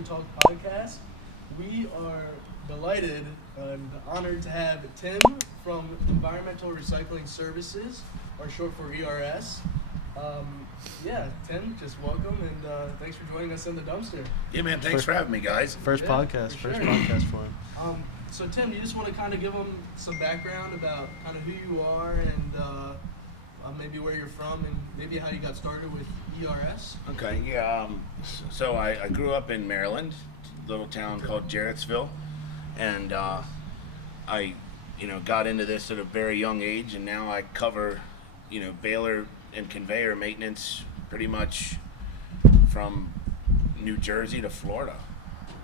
Dumpster Talk podcast. We are delighted and honored to have Tim from Environmental Recycling Services, or short for ERS. Tim, just welcome and thanks for joining us in the dumpster. Yeah, man, thanks for having me, guys. First podcast for him. So Tim, you just want to kind of give them some background about kind of who you are and maybe where you're from and maybe how you got started with ERS? Okay, yeah. So I grew up in Maryland, a little town called Jarrettsville, and I got into this at a very young age, and now I cover, baler and conveyor maintenance pretty much from New Jersey to Florida.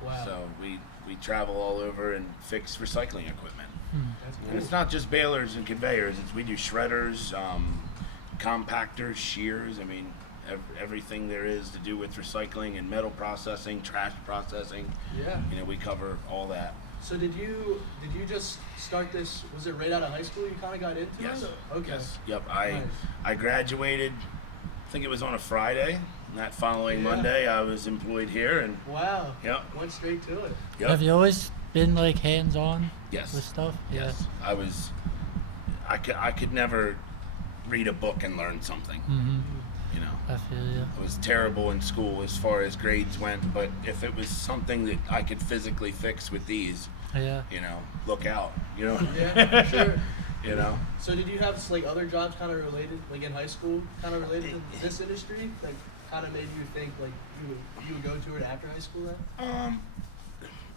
Wow. So we travel all over and fix recycling equipment. That's cool. And it's not just balers and conveyors. We do shredders, compactors, shears. I mean, everything there is to do with recycling and metal processing, trash processing. Yeah. We cover all that. So did you just start this? Was it right out of high school you kind of got into Yes. it? Okay. Yes. Yep. Nice. I graduated. I think it was on a Friday. And that following Monday, I was employed here, and Wow. Yep. Went straight to it. Yep. Have you always been like hands-on Yes. with stuff? Yes. I could never read a book and learn something. Mm-hmm. I feel you. I was terrible in school as far as grades went, but if it was something that I could physically fix with these, Yeah. look out, Yeah, sure. So did you have like other jobs kind of related, like in high school, kind of related to this industry, like kind of made you think like you would go to it after high school then?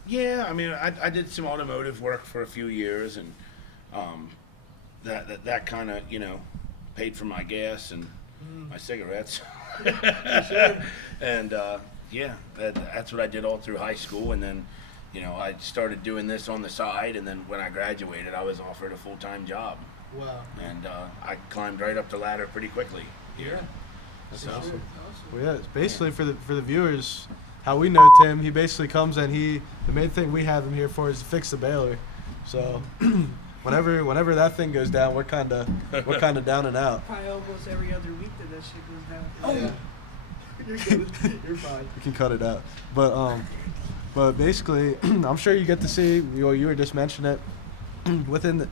Yeah, I mean, I did some automotive work for a few years, and that kind of paid for my gas and my cigarettes. Sure. And that's what I did all through high school, and then I started doing this on the side, and then when I graduated, I was offered a full-time job, Wow. and I climbed right up the ladder pretty quickly Yeah. here. That's So- awesome. Well, yeah, it's basically for the viewers, how we know Tim, he basically comes and the main thing we have him here for is to fix the baler. So whenever that thing goes down, we're kind of down and out. Probably almost every other week that shit goes down. Yeah. You're good. You're fine. You can cut it out. But basically, I'm sure you get to see. You were just mentioning it within the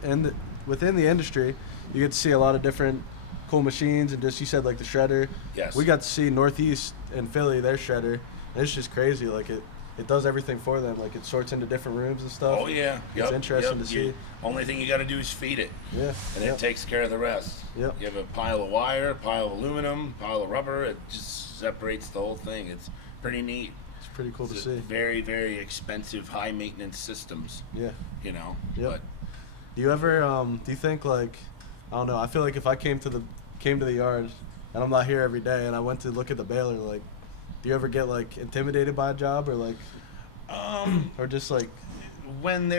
industry. You get to see a lot of different cool machines, and just you said like the shredder. Yes. We got to see Northeast in Philly their shredder. And it's just crazy. Like it does everything for them. Like it sorts into different rooms and stuff. Oh yeah, It's interesting to see. Only thing you got to do is feed it, Yeah. and Yep. it takes care of the rest. Yep. You have a pile of wire, pile of aluminum, pile of rubber. It just separates the whole thing. It's pretty neat. It's pretty cool to It's see. Very, very expensive, high maintenance systems. Yeah. You know. Yep. Do you ever do you think like I don't know, I feel like if I came to the yard and I'm not here every day and I went to look at the baler, like do you ever get like intimidated by a job or like or just like when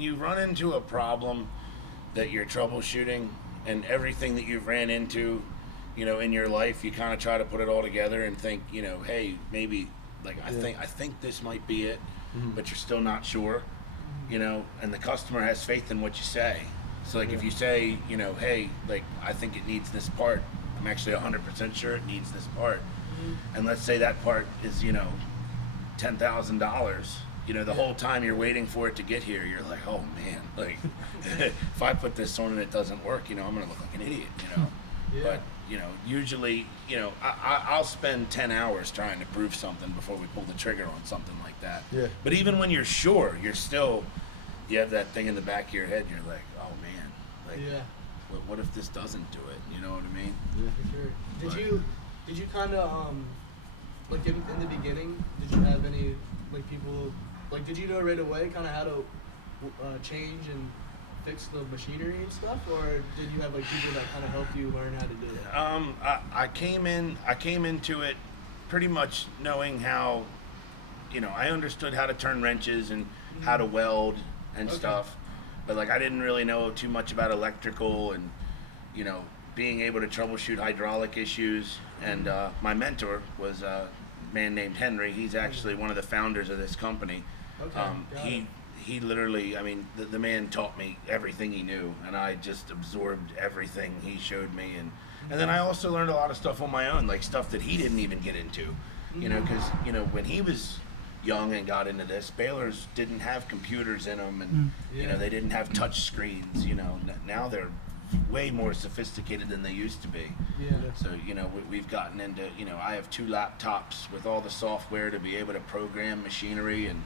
you run into a problem that you're troubleshooting and everything that you've ran into, in your life, you kind of try to put it all together and think, hey, maybe like I think this might be it, but you're still not sure, and the customer has faith in what you say. So like if you say, hey, like I think it needs this part, I'm actually 100% sure it needs this part, and let's say that part is $10,000. The whole time you're waiting for it to get here, you're like, oh man, like if I put this on and it doesn't work, I'm gonna look like an idiot, Yeah. But usually, I'll spend 10 hours trying to prove something before we pull the trigger on something like that. Yeah. But even when you're sure, you have that thing in the back of your head, and you're like, oh man, like Yeah. what if this doesn't do it? You know what I mean? For sure. Did you kind of like in the beginning? Did you have any like people like? Did you know right away kind of how to change and fix the machinery and stuff, or did you have like people that kind of helped you learn how to do it? I came into it pretty much knowing how, I understood how to turn wrenches and how to weld and stuff, but like I didn't really know too much about electrical and, being able to troubleshoot hydraulic issues. And my mentor was a man named Henry. He's actually one of the founders of this company. Okay. Got it. He literally, I mean, the man taught me everything he knew, and I just absorbed everything he showed me. And then I also learned a lot of stuff on my own, like stuff that he didn't even get into. You know, because when he was young and got into this, balers didn't have computers in them, and they didn't have touch screens. Now they're way more sophisticated than they used to be. Yeah. So we've gotten into I have 2 laptops with all the software to be able to program machinery and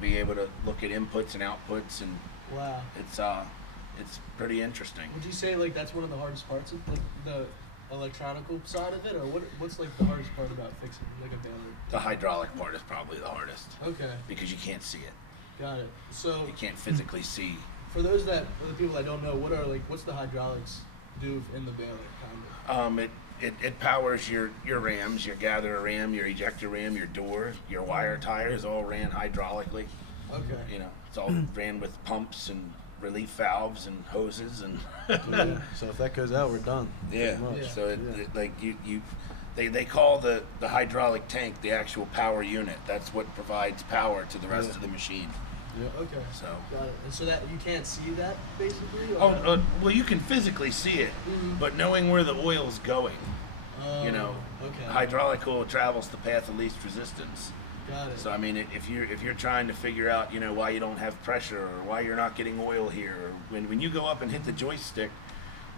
be able to look at inputs and outputs, and Wow. it's pretty interesting. Would you say like that's one of the hardest parts of like the electronical side of it, or what's like the hardest part about fixing like a baler? The hydraulic part is probably the hardest Okay. because you can't see it. Got it. So You can't physically see. for the people that don't know, what's the hydraulics do in the baler kind of? It powers your rams, your gatherer ram, your ejector ram, your door, your wire tires, all ran hydraulically. Okay. It's all ran with pumps and relief valves and hoses and Yeah. So if that goes out, we're done. yeah. Pretty much. So they call the hydraulic tank the actual power unit. That's what provides power to the rest of the machine. Yeah. Okay. So. Got it. And so that you can't see that basically? Or Well, you can physically see it, but knowing where the oil's going, Okay. hydraulic oil travels the path of least resistance. Got it. So I mean, if you're trying to figure out, why you don't have pressure or why you're not getting oil here, or when you go up and hit the joystick,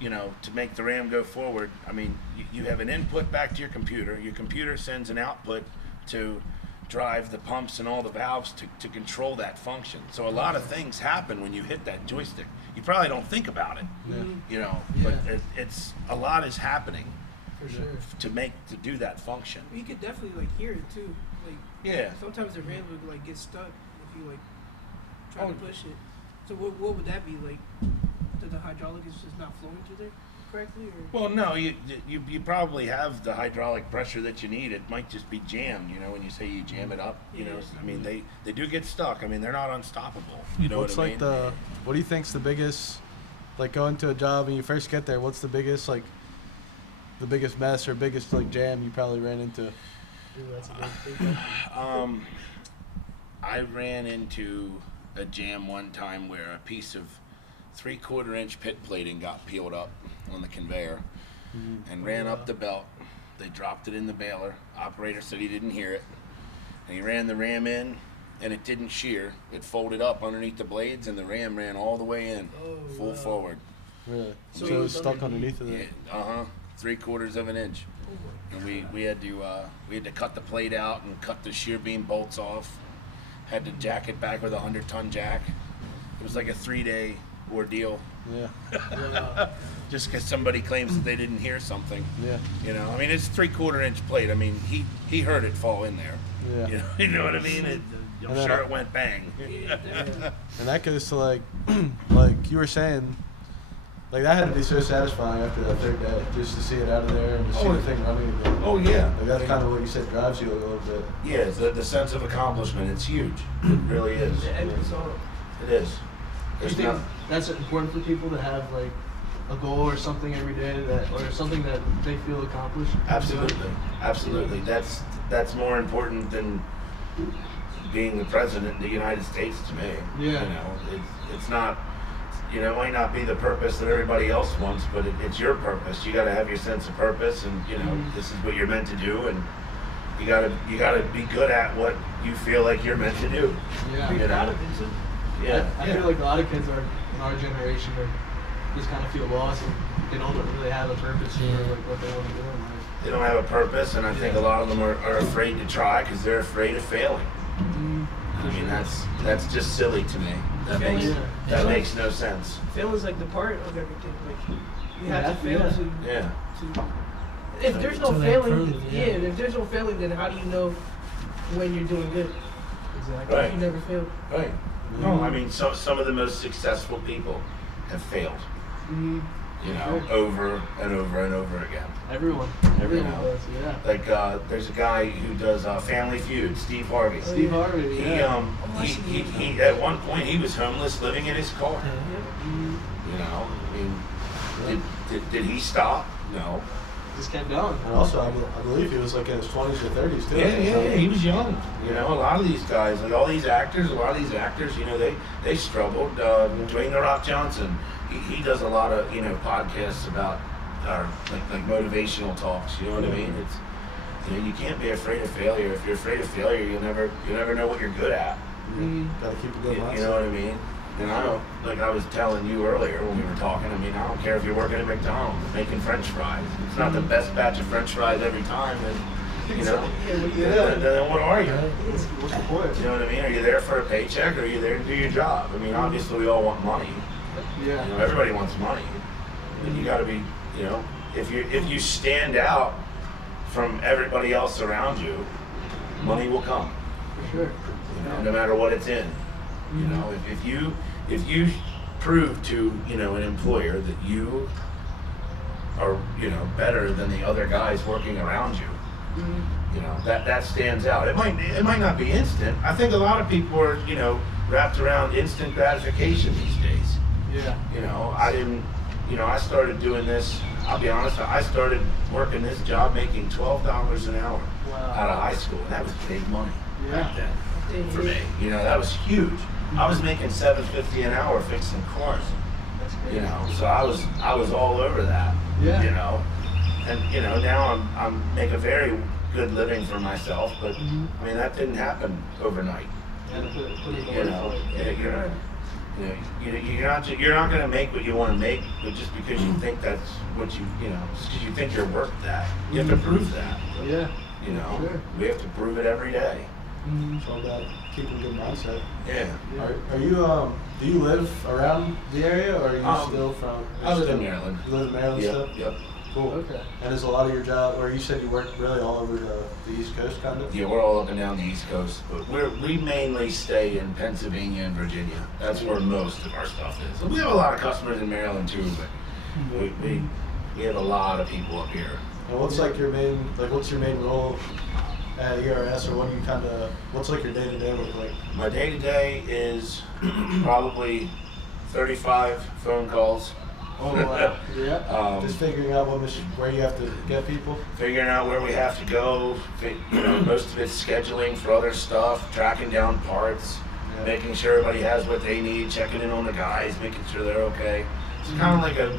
to make the ram go forward, I mean, you have an input back to your computer. Your computer sends an output to drive the pumps and all the valves to control that function. So a lot of things happen when you hit that joystick. You probably don't think about it, but it's a lot is happening For sure. to do that function. You could definitely like hear it too. Like Yeah. sometimes the ram would like get stuck if you like try to push it. So what would that be like? That the hydraulic is just not flowing through there correctly, or? Well, no, you probably have the hydraulic pressure that you need. It might just be jammed, when you say you jam it up, I mean, they do get stuck. I mean, they're not unstoppable. You know What's what I like mean? what do you think's the biggest, like going to a job and you first get there, what's the biggest mess or biggest like jam you probably ran into? Ooh, that's a big one. I ran into a jam one time where a piece of 3/4 inch pit plating got peeled up on the conveyor and ran up the belt. They dropped it in the baler. Operator said he didn't hear it. And he ran the ram in, and it didn't shear. It folded up underneath the blades, and the ram ran all the way in, full wow. forward. Really? So So it it was was stuck underneath of Yeah, it. 3/4 of an inch. And we had to cut the plate out and cut the shear beam bolts off. Had to jack it back with a 100-ton jack. It was like a 3-day ordeal, Yeah. Yeah. just because somebody claims that they didn't hear something. Yeah. I mean, it's 3/4 inch plate. I mean, he heard it fall in there. Yeah. You know what I mean? I'm And then sure it went bang. And that goes to like like you were saying, like that had to be so satisfying after that third day, just to see it out of there and to see the thing running again. Oh yeah. Like that's kind of what you said drives you a little bit. Yeah, it's the sense of accomplishment. It's huge. It really is. The end result. It is. Do you There's think not. that's important for people to have like a goal or something every day or something that they feel accomplished? Absolutely. That's more important than being the president of the United States to me. Yeah. It's not. It might not be the purpose that everybody else wants, but it's your purpose. You got to have your sense of purpose, and this is what you're meant to do, and you gotta be good at what you feel like you're meant to do. Yeah. Be proud of it too. Yeah. I feel like a lot of kids in our generation just kind of feel lost and they don't really have a purpose for like what they want to do in life. They don't have a purpose, and I think a lot of them are afraid to try because they're afraid of failing. I mean, that's just silly to me. That makes no sense. Failing's like the part of everything. Like you have to Yeah, fail yeah. to. If there's no To failing, improve, yeah. if there's no failing, then how do you know when you're doing good? Exactly. Right. If you never failed. Right. No, I mean, some of the most successful people have failed. Over and over and over again. Everyone does, yeah. Like there's a guy who does Family Feud, Steve Harvey. Steve Harvey, yeah. He at one point he was homeless, living in his car. I mean, did he stop? No. Just kept going. And also, I believe he was like in his 20s or 30s too. Yeah, he was young. A lot of these guys, like all these actors, they struggled. Dwayne The Rock Johnson, he does a lot of podcasts about like motivational talks. You know what I mean? You know, you can't be afraid of failure. If you're afraid of failure, you'll never know what you're good at. Gotta keep a good mindset. You know what I mean? And I don't, like I was telling you earlier when we were talking, I mean, I don't care if you're working at McDonald's making French fries. It's not the best batch of French fries every time, and you know, then what are you? What's the point? You know what I mean? Are you there for a paycheck, or are you there to do your job? I mean, obviously we all want money. Yeah. You know, everybody wants money, and you got to be, you know, if you stand out from everybody else around you, money will come. For sure. You know, no matter what it's in. You know, if you prove to, you know, an employer that you are, you know, better than the other guys working around you, you know, that stands out. It might not be instant. I think a lot of people are, you know, wrapped around instant gratification these days. Yeah. You know, I started doing this. I'll be honest. I started working this job making $12 an hour out of high school, and that was big money back then for me. You know, that was huge. I was making $7.50 an hour fixing cars. That's great. You know, so I was all over that. Yeah. You know, and you know now I'm make a very good living for myself, but I mean that didn't happen overnight. You know, you're not going to make what you want to make, but just because you think that's what you know, just because you think you're worth that, you have to prove that. Yeah. You know, Sure. we have to prove it every day. It's all about keeping a good mindset. Yeah. Are you do you live around the area, or are you still from? I live in Maryland. You live in Maryland Yep. still? Yep. Cool. Okay. And is a lot of your job, or you said you work really all over the East Coast, kind of? Yeah, we're all up and down the East Coast, but we mainly stay in Pennsylvania and Virginia. That's where most of our stuff is. So we have a lot of customers in Maryland too, but we have a lot of people up here. And what's like your main role at ERS, or what's like your day-to-day look like? My day-to-day is probably 35 phone calls. Oh wow. Yeah. Just figuring out where you have to get people. Figuring out where we have to go. You know, most of it's scheduling for other stuff, tracking down parts, making sure everybody has what they need, checking in on the guys, making sure they're okay. It's kind of like a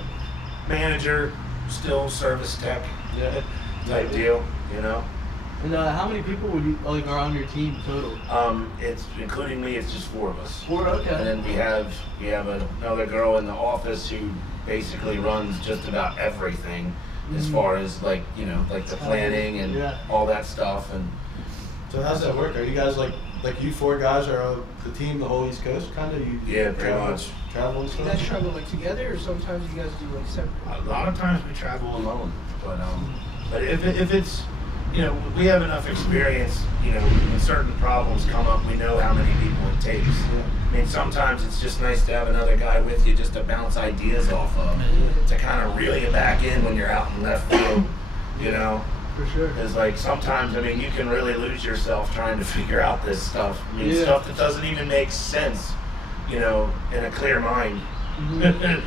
manager, still service tech type deal, you know. And how many people would you are on your team total? It's including me. It's just 4 of us. 4. Okay. And then we have another girl in the office who basically runs just about everything, as far as like the planning and all that stuff. And so how's that work? Are you guys like you 4 guys are the team, the whole East Coast, kind of? Yeah, pretty much. Travel and You stuff. guys travel like together, or sometimes you guys do like separate? A lot of times we travel alone, but if it's, you know, we have enough experience, you know, when certain problems come up, we know how many people it takes. I mean, sometimes it's just nice to have another guy with you just to bounce ideas off of, to kind of reel you back in when you're out in left field, you know. For sure. It's like sometimes, I mean, you can really lose yourself trying to figure out this stuff. I mean, stuff that doesn't even make sense, you know, in a clear mind.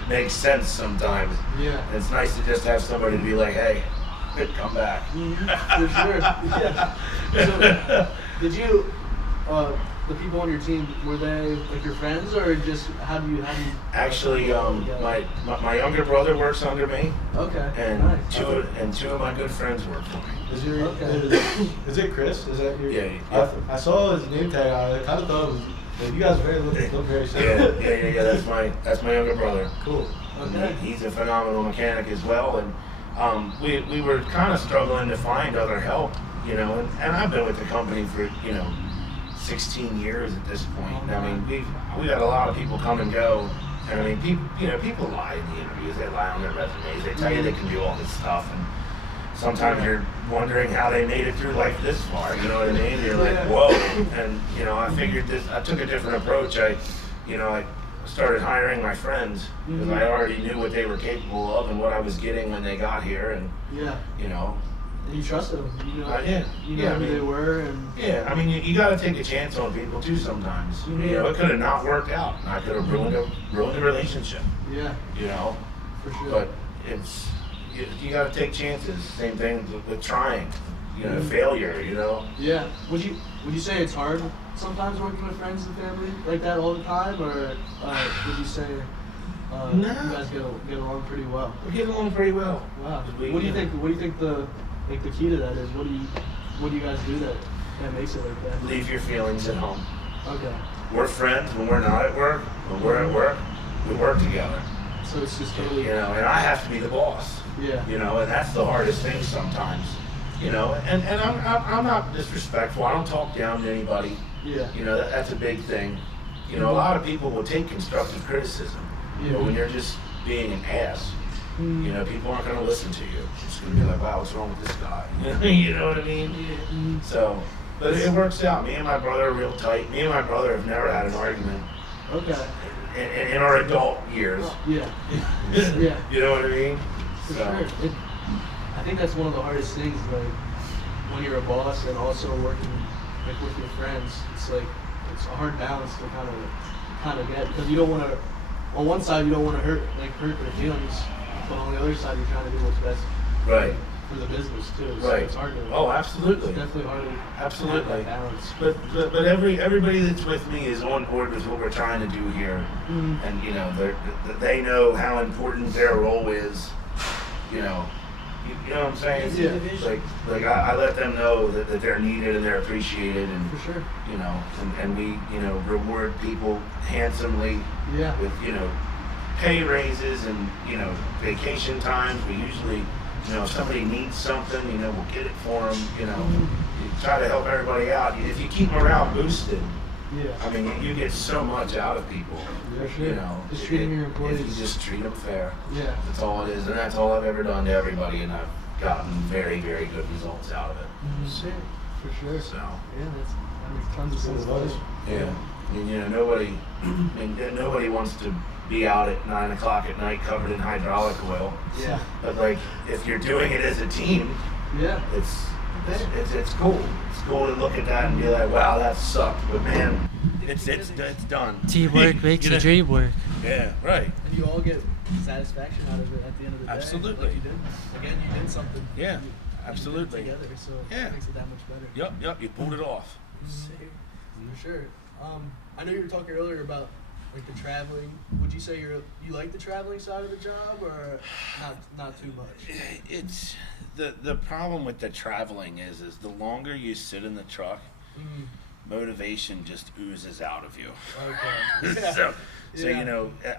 Makes sense sometimes. Yeah. And it's nice to just have somebody to be like, hey, come back. For sure. Yeah. So, did you, the people on your team, were they like your friends, or just how do you? Actually, my younger brother works under me, Okay. and Nice. two of my good friends work for me. Is it Chris? Is that your? Yeah. I saw his name tag on it. I kind of thought it was. You guys look very similar. Yeah. That's my younger brother. Cool. Okay. He's a phenomenal mechanic as well, and we were kind of struggling to find other help, you know, and I've been with the company for, you know, 16 years at this point. I mean, we had a lot of people come and go, and I mean, people lie in the interviews. They lie on their resumes. They tell you they can do all this stuff, and sometimes you're wondering how they made it through life this far. You know what I mean? You're like, whoa. And you know, I took a different approach. I started hiring my friends because I already knew what they were capable of and what I was getting when they got here, and you know. And you trusted them. You know. You know who they were, and. I mean, you got to take a chance on people too sometimes. You know, it could have not worked out. I could have ruined a relationship. Yeah. You know. For sure. But you got to take chances. Same thing with trying. You know, failure. You know. Yeah. Would you say it's hard sometimes working with friends and family like that all the time, or would you say No. you guys get along pretty well? We get along pretty well. Wow. What do you think? What do you think the like the key to that is what do you guys do that makes it like that? Leave your feelings at home. Okay. We're friends when we're not at work. When we're at work, we work together. So it's just totally. You know, and I have to be the boss. Yeah. You know, and that's the hardest thing sometimes. You know, and I'm not disrespectful. I don't talk down to anybody. Yeah. You know, that's a big thing. You know, a lot of people will take constructive criticism. Yeah. But when you're just being an ass, you know, people aren't going to listen to you. It's going to be like, wow, what's wrong with this guy? You know what I mean? Yeah. So, but it works out. Me and my brother are real tight. Me and my brother have never had an argument. Okay. In our adult years. Yeah. Yeah. You know what I mean? For sure. I think that's one of the hardest things, like when you're a boss and also working like with your friends. It's like it's a hard balance to kind of get, because you don't want to. On one side, you don't want to hurt their feelings, but on the other side, you're trying to do what's best. Right. For the business too. So Right. it's hard to. Oh, absolutely. It's definitely hard to Absolutely. have that balance. But everybody that's with me is on board with what we're trying to do here, and you know they know how important their role is. You know, you know what I'm saying? Yeah. Like I let them know that they're needed and they're appreciated, and For sure. you know, and we reward people handsomely Yeah. with pay raises and vacation times. We usually. If somebody needs something, we'll get it for them. You try to help everybody out. If you keep morale boosted, Yeah. I mean, you get so much out of people. For sure. You know, Just treating your employees. If you just treat them fair. Yeah. That's all it is, and that's all I've ever done to everybody, and I've gotten very, very good results out of it. Sure. For sure. So. Yeah, that makes tons of sense. Advice. Yeah. I mean, nobody wants to be out at 9 o'clock at night covered in hydraulic oil. Yeah. But like, if you're doing it as a team, Yeah. it's cool. It's cool to look at that and be like, wow, that sucked, but man, it's done. Teamwork makes You the know? dream work. Yeah, right. And you all get satisfaction out of it at the end of the day. Absolutely. Like you did. Again, you did something. Yeah, You did it absolutely. together, so Yeah. it makes it that much better. Yep, you pulled it off. For sure. I know you were talking earlier about like the traveling. Would you say you like the traveling side of the job, or not too much? It's the problem with the traveling is the longer you sit in the truck, motivation just oozes out of you. Okay. so Yeah.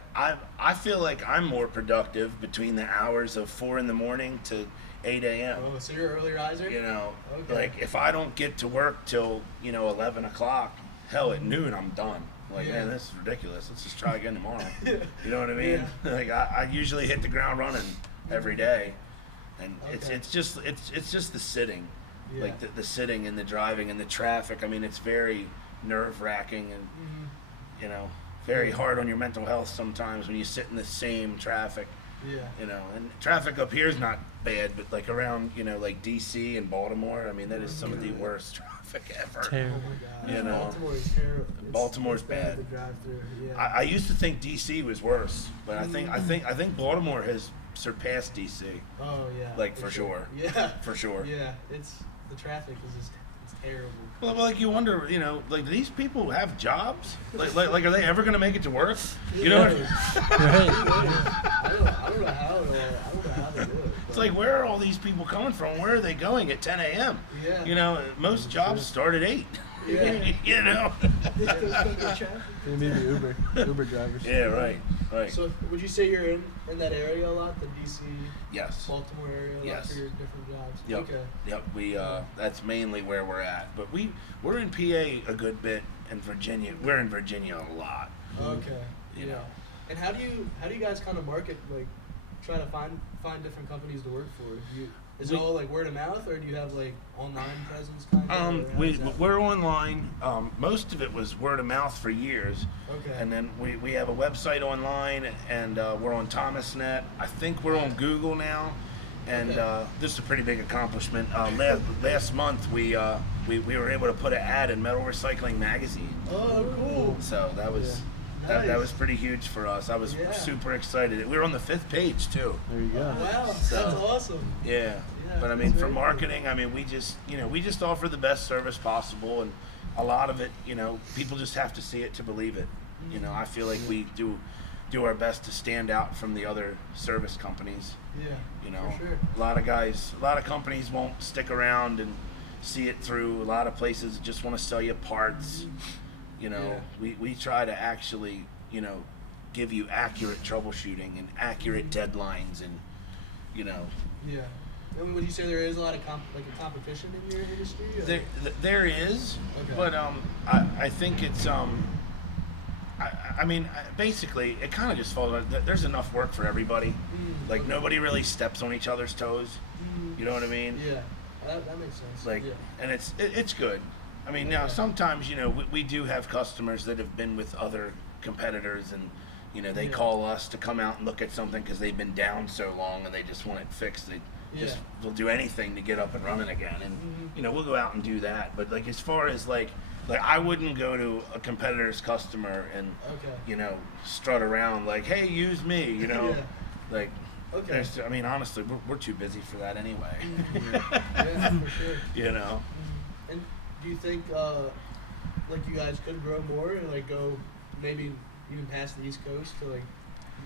I feel like I'm more productive between the hours of 4 a.m. to 8 a.m. Oh, so you're an early riser? Okay. Like if I don't get to work till 11 o'clock, hell, at noon I'm done. Like, Yeah. man, this is ridiculous. Let's just try again tomorrow. You know what I mean? Yeah. Like I usually hit the ground running every day, and Okay. it's just the sitting, Yeah. like the sitting and the driving and the traffic. I mean, it's very nerve wracking and very hard on your mental health sometimes when you sit in the same traffic. Yeah. And traffic up here is not bad, but like around, like DC and Baltimore, I mean, that is some of the worst traffic ever. Terrible. Oh my God. You know. Baltimore is terrible. Baltimore's it's bad. to drive through. Yeah. I used to think DC was worse, but I think Baltimore has surpassed DC, Oh yeah. like for sure. Yeah. For sure. Yeah. It's the traffic is just it's terrible. Well, like you wonder, like do these people have jobs? Like are they ever gonna make it to work? You know? Right. I don't know how they do it. It's like, where are all these people coming from? Where are they going at 10 a.m.? Yeah. Most jobs start at 8. Yeah. You know? They still stuck in traffic. They need the Uber drivers. Yeah, right. So would you say you're in that area a lot, the DC, Yes. Baltimore area, a lot Yes. for your different jobs? Yep. Okay. Yep. We that's mainly where we're at. But we're in PA a good bit, and Virginia. We're in Virginia a lot. Okay. You Yeah. know. And how do you guys kind of market, like try to find different companies to work for? Is it all like word of mouth, or do you have like online presence kind of? We're online. Most of it was word of mouth for years. Okay. And then we have a website online, and we're on ThomasNet. I think we're on Google now, and Okay. this is a pretty big accomplishment. Last month we were able to put an ad in Metal Recycling Magazine. Oh, cool. So that was Yeah. that Nice. was pretty huge for us. I was Yeah. super excited. We were on the 5th page too. There you go. Wow, So- that's awesome. Yeah. Yeah, But I that's mean, for very cool. marketing, I mean, we just offer the best service possible, and a lot of it, people just have to see it to believe it. I feel like we do do our best to stand out from the other service companies. Yeah. You know, For sure. a lot of companies won't stick around and see it through. A lot of places just want to sell you parts. You know, we try to actually, you know, give you accurate troubleshooting and accurate deadlines, and you know. Yeah. And would you say there is a lot of a competition in your industry? Or? There is, Okay. but I think it's I mean, basically, it kind of just falls on. There's enough work for everybody. Like, okay. nobody really steps on each other's toes. You know what I mean? Yeah, that makes sense. Like, yeah. and it's good. I mean, now sometimes, you know, we do have customers that have been with other competitors, and you know, they call us to come out and look at something because they've been down so long and they just want it fixed. They just will do anything to get up and running again, and you know, we'll go out and do that. But like, as far as like I wouldn't go to a competitor's customer and you know, strut around like, hey, use me, you know. Like, I mean, honestly, we're too busy for that anyway. Yeah, for sure. You know. And do you think like you guys could grow more and like go maybe even past the East Coast to like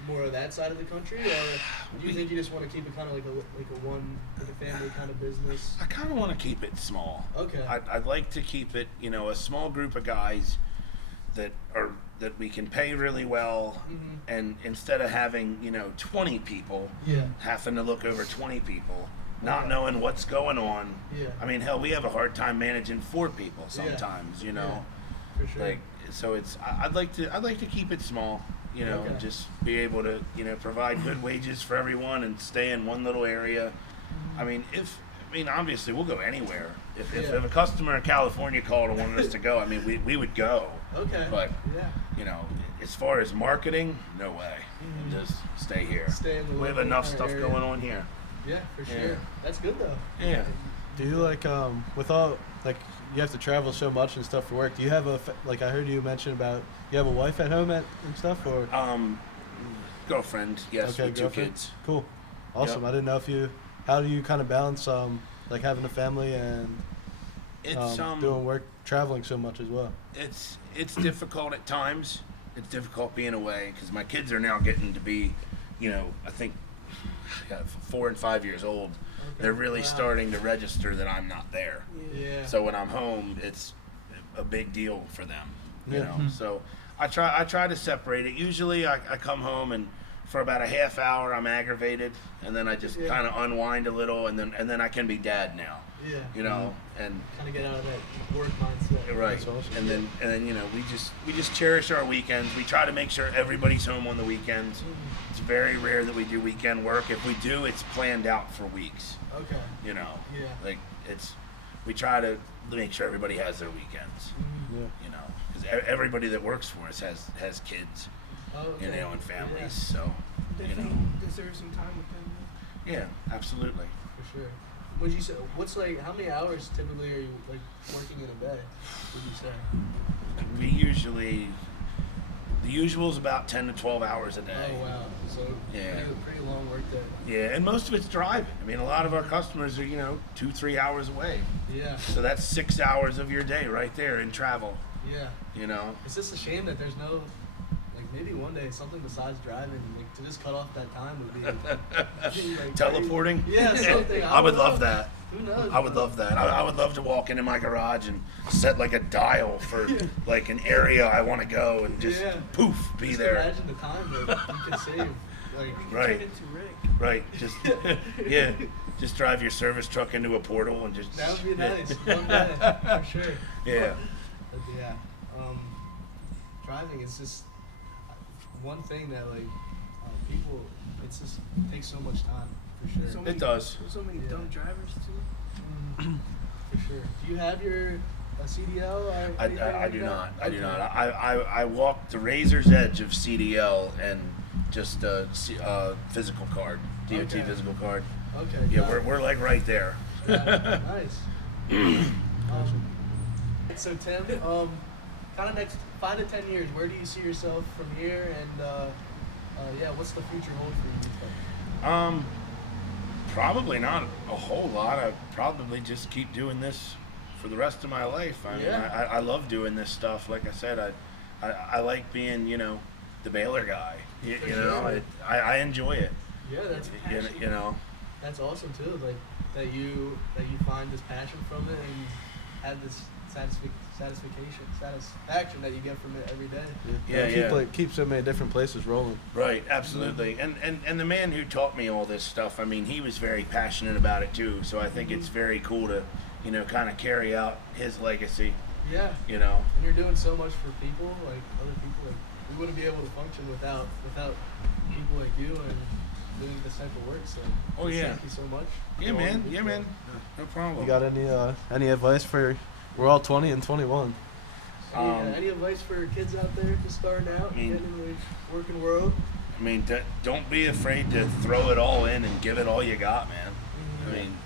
more of that side of the country, or do you think you just want to keep it kind of like a family kind of business? I kind of want to keep it small. Okay. I'd like to keep it, you know, a small group of guys that we can pay really well, and instead of having, you know, 20 people having to look over 20 people, not knowing what's going on. Yeah. I mean, hell, we have a hard time managing 4 people sometimes, you know. For sure. Like, so I'd like to keep it small, you know, and just be able to, you know, provide good wages for everyone and stay in one little area. I mean, obviously we'll go anywhere. If a customer in California called and wanted us to go, I mean, we would go. Okay. But you know, as far as marketing, no way. Just stay here. Stay in the we have local enough stuff area. going on here. Yeah, for sure. Yeah. That's good though. Yeah. Do you like with all like you have to travel so much and stuff for work? Do you have like I heard you mention about you have a wife at home and stuff, or girlfriend? Yes, with 2 girlfriend? kids. Cool, awesome. Yep. I didn't know if how do you kind of balance like having a family and It's doing work, traveling so much as well. It's difficult at times. It's difficult being away because my kids are now getting to be, you know, I think 4 and 5 years old. They're really starting to register that I'm not there. Yeah. So when I'm home, it's a big deal for them. You Yeah. know. So I try to separate it. Usually I come home and for about a half hour I'm aggravated, and then I just kind of unwind a little, and then I can be dad now. Yeah. You know, and Kind of get out of that work mindset. right. That's awesome. And then you know, we just cherish our weekends. We try to make sure everybody's home on the weekends. It's very rare that we do weekend work. If we do, it's planned out for weeks. Okay. You know. Yeah. Like we try to make sure everybody has their weekends. Yeah. You know, because everybody that works for us has kids. Oh, okay. You know, and families. Yeah. So you know. Definitely deserve some time with them. Yeah, absolutely. For sure. Would you say what's like how many hours typically are you like working in a day? Would you say? We usually the usual is about 10 to 12 hours a day. Oh wow. So pretty long work day. Yeah, and most of it's driving. I mean, a lot of our customers are, you know, 2-3 hours away. Yeah. So that's 6 hours of your day right there in travel. Yeah. You know. It's just a shame that there's no like maybe one day something besides driving, like to just cut off that time would be like Teleporting? crazy. Yeah, something. I would don't know. love that. Who knows? I would love that. I would love to walk into my garage and set like a dial for like an area I want to go and just poof, be Just there. Imagine the time that you could save. Like You can Right. turn it to Rick. Right. Just just drive your service truck into a portal and just that would be nice. One day for sure. Yeah. But yeah. Driving is just one thing that like people. It's just it takes so much time for sure. So It many, does. There's so many Yeah. dumb drivers too. For sure. Do you have your CDL? Or anything I like do that? not. I do Okay. not. I walked the razor's edge of CDL and just a physical card, DOT Okay. physical card. Okay. Yeah, got it. we're like right there. Yeah, nice. So Tim, kind of next 5 to 10 years, where do you see yourself from here? And yeah, what's the future hold for you? Do you think? Probably not a whole lot. I probably just keep doing this for the rest of my life. I mean, Yeah. I love doing this stuff. Like I said, I like being, you know, the baler guy. You For know, sure. I enjoy it. Yeah, that's You know. that's awesome too. Like that you find this passion from it and have this satisfaction that you get from it every day. Keep so many different places rolling. Right, absolutely. And the man who taught me all this stuff, I mean, he was very passionate about it too. So I think it's very cool to, you know, kind of carry out his legacy. Yeah. You know. And you're doing so much for people, like other people. Like we wouldn't be able to function without people like you and doing this type of work. So thank you so much. Yeah, man. Yeah, man. No problem. You got any advice for? We're all 20 and 21. Any advice for kids out there just starting out, getting in the working world? I mean, don't be afraid to throw it all in and give it all you got, man. I mean,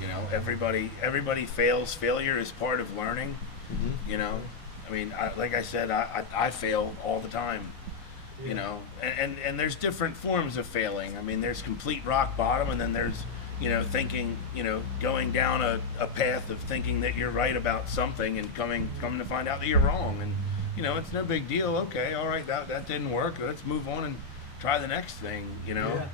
you know, everybody fails. Failure is part of learning. You know, I mean, like I said, I fail all the time. Yeah. You know, and there's different forms of failing. I mean, there's complete rock bottom, and then there's, you know, thinking, you know, going down a path of thinking that you're right about something and coming to find out that you're wrong. And, you know, it's no big deal. Okay, all right, that didn't work. Let's move on and try the next thing, you know. Yeah.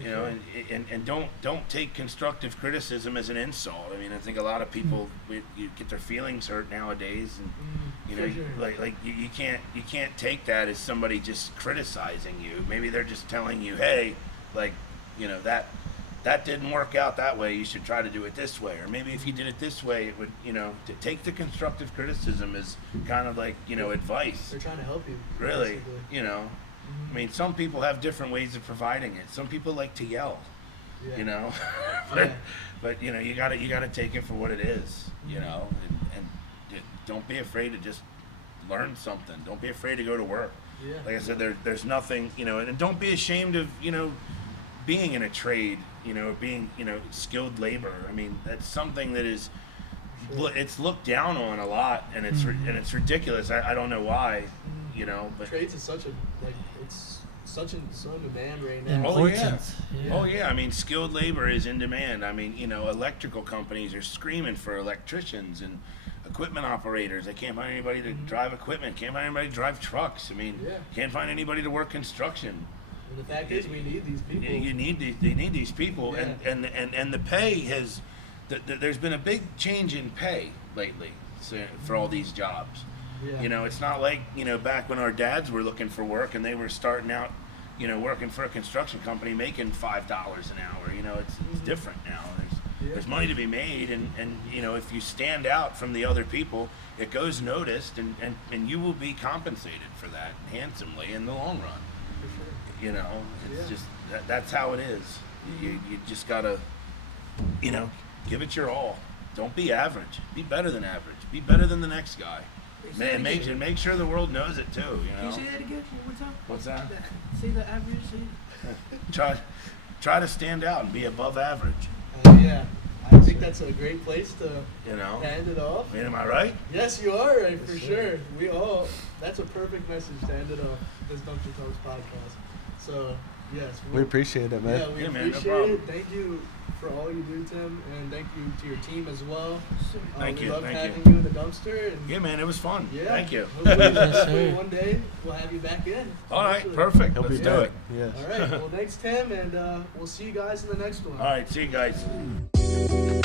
You know, and don't take constructive criticism as an insult. I mean, I think a lot of people you get their feelings hurt nowadays, and you know, like you can't take that as somebody just criticizing you. Maybe they're just telling you, hey, like, you know, that didn't work out that way. You should try to do it this way, or maybe if you did it this way, it would, you know, to take the constructive criticism as kind of like, you know, advice. They're trying to help you. Really, basically. you know. I mean, some people have different ways of providing it. Some people like to yell, Yeah. you know, Yeah. but you know, you gotta take it for what it is, you know, and don't be afraid to just learn something. Don't be afraid to go to work. Yeah. Like I said, there's nothing, you know, and don't be ashamed of, you know, being in a trade, you know, being, you know, skilled labor. I mean, that's something that is, it's looked down on a lot, and it's ridiculous. I don't know why, you know, but Trades is such a it's such in demand right now. Important. Oh yeah, I mean, skilled labor is in demand. I mean, you know, electrical companies are screaming for electricians and equipment operators. They can't find anybody to drive equipment. Can't find anybody to drive trucks. I mean, can't find anybody to work construction. And the fact is, we need these people. They need these people, Yeah. and the pay has. There's been a big change in pay lately for all these jobs. Yeah. You know, it's not like, you know, back when our dads were looking for work and they were starting out, you know, working for a construction company making $5 an hour. You know, it's different now. There's money to be made, and you know, if you stand out from the other people, it goes noticed, and you will be compensated for that handsomely in the long run. For sure. You know, it's just that's how it is. You just gotta, you know, give it your all. Don't be average. Be better than average. Be better than the next guy. Man, make sure the world knows it too. You Can know. you say that again one more time? What's that? Say the average. Try to stand out and be above average. Yeah, I think that's a great place to You know. end it off. I mean, am I right? Yes, you are right, for sure. That's a perfect message to end it off, this Dumpster Talks podcast. So, yes. We appreciate it, man. Yeah, we Yeah, man, no appreciate problem. it. Thank you for all you do, Tim, and thank you to your team as well. Thank we you, love thank having you. you in the dumpster. And Yeah, man, it was fun. yeah, Thank you. Hopefully one day we'll have you back in. All right, Eventually. perfect. He'll Let's be do back. it. Yes. All right. Well, thanks, Tim, and we'll see you guys in the next one. All right, see you guys.